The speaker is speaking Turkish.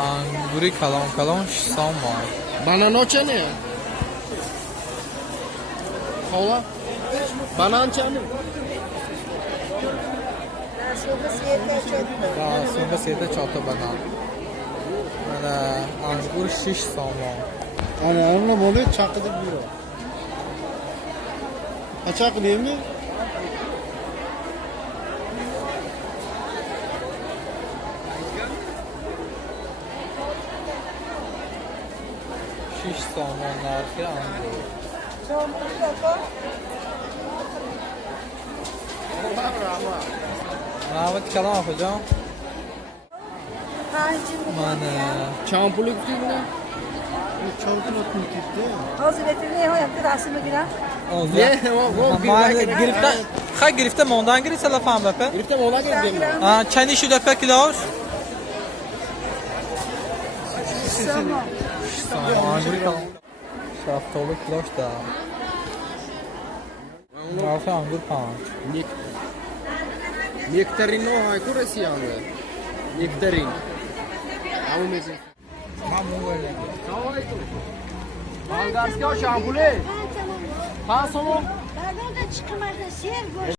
انگوری کلان کلان 600 مان. Banana چنه؟ خواه؟ Banan چنه؟ Sonunda siyete çatı banan. Mana angur 600 مان. Ana onunla molu çakıdık bir o. Açak değil mi? Şiş somonlar ki angur. Navet kalan yapacağım. Mana Çampuluk değil mi? Çampul otun gitti. Hazreti ne yaptı rasmı giren? Ne? O girifte ha girifte mondan girse la fam bepe. Girifte mola geldi mi? Ha çani şu defa kiloş. Tamam. Angur kalan. Şaftolu kiloş da. Rafa angur pan. Nektarin o hay kurası yandı. Nektarin. Ama mesela. Mamu böyle. Malgaski o şampule. Ha tamam. Pardon da çıkmadı.